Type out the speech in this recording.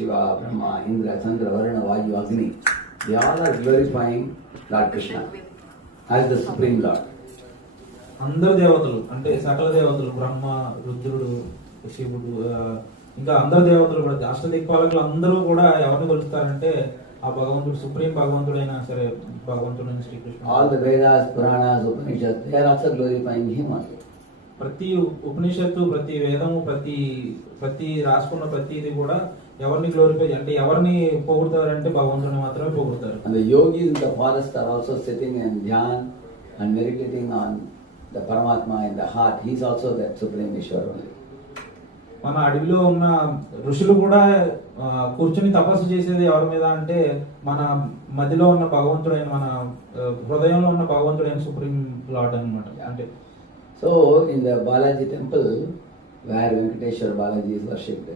Shiva, Brahma, Indra, Chandra, Varuna, Vayu, Agni, they all are glorifying Lord Krishna as the Supreme Lord. అందరు దేవతలు అంటే సకల దేవతలు బ్రహ్మ, రుద్రుడు, శివుడు, ఇంకా అందరు దేవతలు కూడా అష్టదిక్పాలకులు అందరూ కూడా ఎవరిని కొలుస్తారంటే ఆ భగవంతుడు, సుప్రీం భగవంతుడైనా సరే భగవంతుడైన శ్రీకృష్ణుడు. All the Vedas, Puranas, Upanishads, they are also glorifying him also. ప్రతి ఉపనిషత్తు, ప్రతి వేదము, ప్రతి రాసుకున్న ప్రతిది కూడా ఎవరిని గ్లోరిఫై అంటే ఎవరిని పొగుడుతారంటే భగవంతుడిని మాత్రమే పొగుడుతారు. And the yogis in the forest are also sitting in dhyan and meditating on the Paramatma in the heart. He is also that Supreme Ishwar only. మన అడవిలో ఉన్న ఋషులు కూడా కూర్చుని తపస్సు చేసేది ఎవరి మీద అంటే మన మధ్యలో ఉన్న భగవంతుడైన, మన హృదయంలో ఉన్న భగవంతుడైన సుప్రీం లార్డ్ అన్నమాట. అంటే so in the Balaji temple where Venkateshwar Balaji is worshipped,